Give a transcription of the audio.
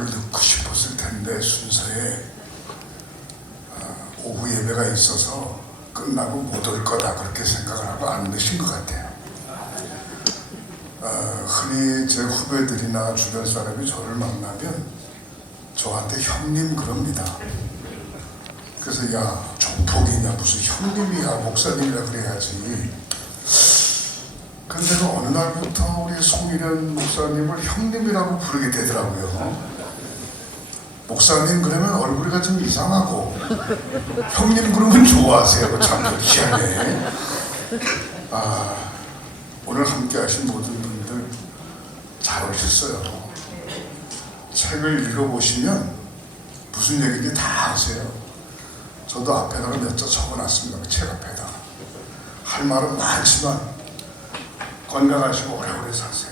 그걸 넣고 싶었을 텐데 순서에 어, 오후 예배가 있어서 끝나고 못 올 거다 그렇게 생각을 하고 안 넣으신 것 같아요. 어, 흔히 제 후배들이나 주변 사람이 저를 만나면 저한테 형님 그럽니다. 그래서 야 조폭이냐 무슨 형님이야 목사님이라 그래야지. 근데 그 어느 날부터 우리 송일현 목사님을 형님이라고 부르게 되더라고요. 목사님 그러면 얼굴이가 좀 이상하고 형님 그러면 좋아하세요. 참 희한해. 아 오늘 함께 하신 모든 분들 잘 오셨어요. 책을 읽어보시면 무슨 얘기인지 다 아세요. 저도 앞에다가 몇 자 적어놨습니다. 그책 앞에다가. 할 말은 많지만 건강하시고 오래오래 사세요.